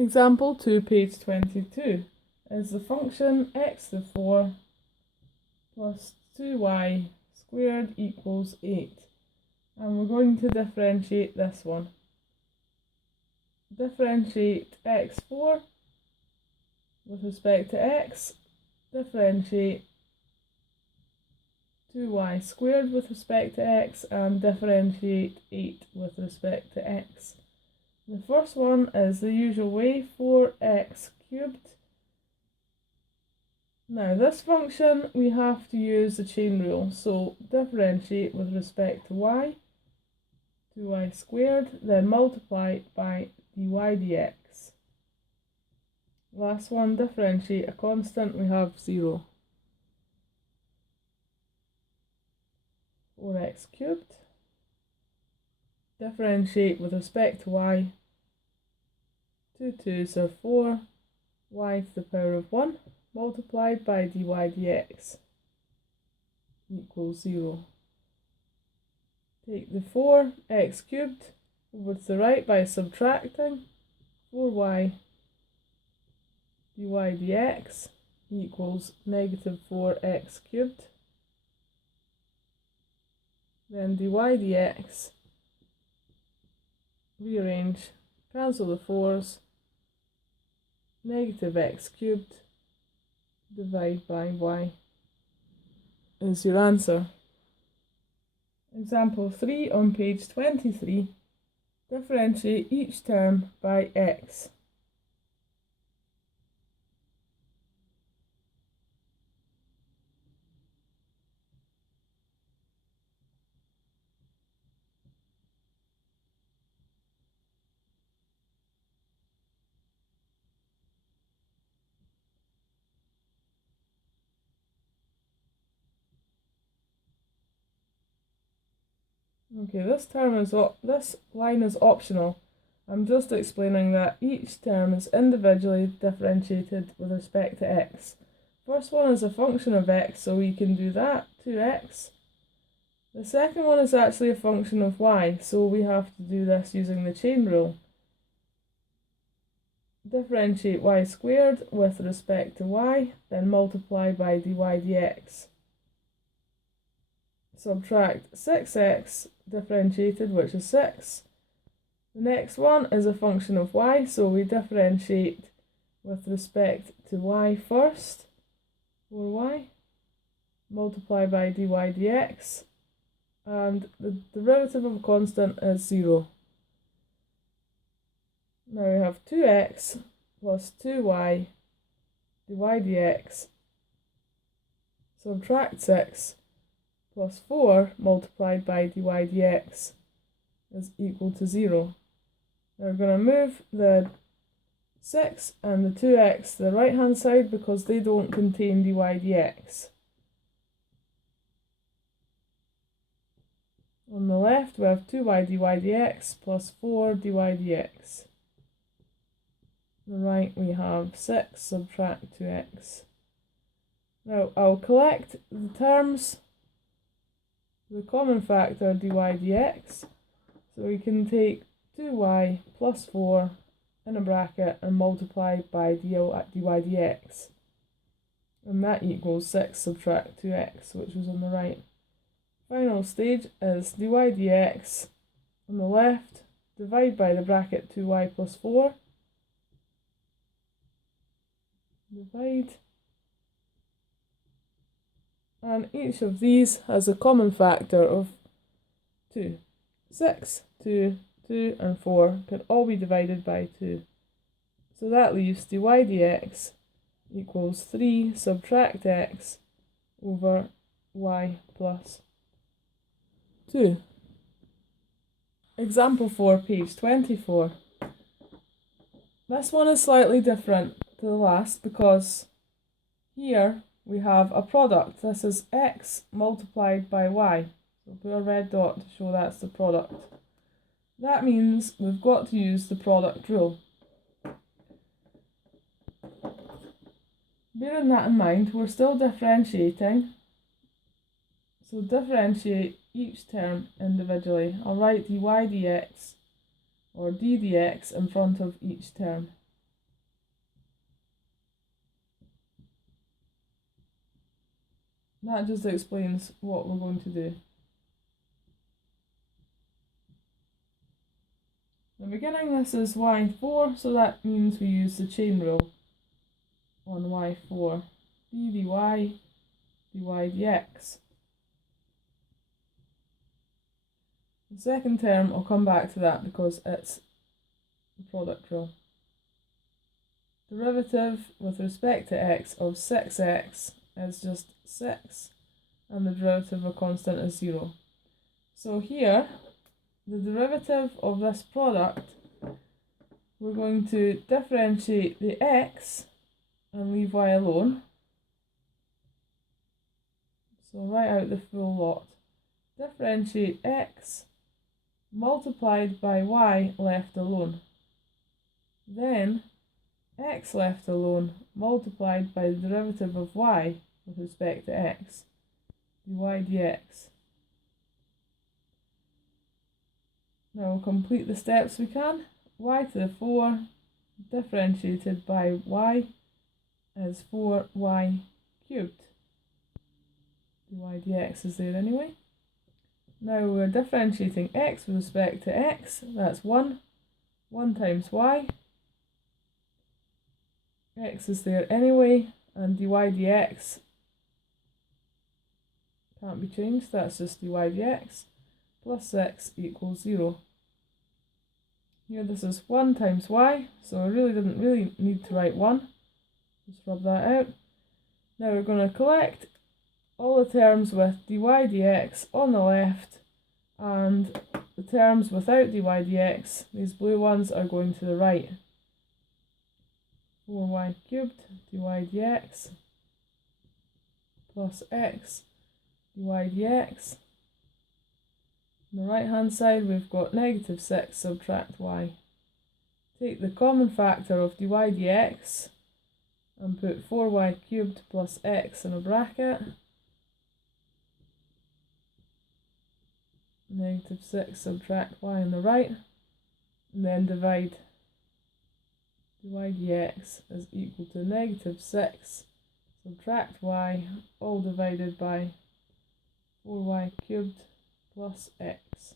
Example 2, page 22, is the function x to the 4 plus 2y squared equals 8. And we're going to differentiate this one. Differentiate x4 with respect to x, differentiate 2y squared with respect to x, and differentiate 8 with respect to x. The first one is the usual way, 4x cubed. Now this function we have to use the chain rule, so differentiate with respect to y, 2y squared, then multiply by dy dx. Last one, differentiate a constant, we have 0. 4x cubed, differentiate with respect to y, 2 2's are 4, y to the power of 1, multiplied by dy dx equals 0. Take the 4x cubed over to the right by subtracting, 4y dy dx equals negative 4x cubed. Then dy dx, rearrange, cancel the 4's, negative x cubed, divide by y is your answer. Example 3 on page 23, differentiate each term by x. Okay, this line is optional. I'm just explaining that each term is individually differentiated with respect to x. First one is a function of x, so we can do that, 2x. The second one is actually a function of y, so we have to do this using the chain rule. Differentiate y squared with respect to y, then multiply by dy dx. Subtract 6x differentiated, which is 6. The next one is a function of y, so we differentiate with respect to y first, 4y, multiply by dy dx, and the derivative of a constant is 0. Now we have 2x plus 2y dy dx, subtract 6, plus 4 multiplied by dy dx is equal to 0. Now we're going to move the 6 and the 2x to the right hand side because they don't contain dy dx. On the left we have 2y dy dx plus 4 dy dx. On the right we have 6 subtract 2x. Now I'll collect the terms, the common factor dy dx, so we can take 2y plus 4 in a bracket and multiply by dy dx, and that equals 6 subtract 2x, which was on the right. Final stage is dy dx on the left, divide by the bracket 2y plus 4, divide, and each of these has a common factor of 2. 6, 2, 2 and 4 can all be divided by 2. So that leaves dy dx equals 3 subtract x over y plus 2. Example 4, page 24. This one is slightly different to the last because here we have a product. This is x multiplied by y. So put a red dot to show that's the product. That means we've got to use the product rule. Bearing that in mind, we're still differentiating. So differentiate each term individually. I'll write dy dx or d dx in front of each term. that just explains what we're going to do. In the beginning, this is y4, so that means we use the chain rule on y4. d dy, dy dx. The second term, I'll come back to that because it's the product rule. Derivative with respect to x of 6x is just 6, and the derivative of a constant is 0. So here, the derivative of this product, we're going to differentiate the x and leave y alone. So write out the full lot. Differentiate x multiplied by y left alone. Then x left alone multiplied by the derivative of y with respect to x, dy dx. Now we'll complete the steps we can. Y to the 4 differentiated by y is 4y cubed. Dy dx is there anyway. Now we're differentiating x with respect to x, that's 1 times y. X is there anyway, and dy dx can't be changed, that's just dy dx, plus 6 equals 0. Here this is 1 times y, so I didn't really need to write 1. Just rub that out. Now we're going to collect all the terms with dy dx on the left, and the terms without dy dx, these blue ones, are going to the right. 4y cubed dy dx plus x dy dx. On the right hand side we've got negative 6 subtract y. Take the common factor of dy dx and put 4y cubed plus x in a bracket. Negative 6 subtract y on the right, and then divide. Dy dx is equal to negative 6 subtract y, all divided by 4y cubed plus x.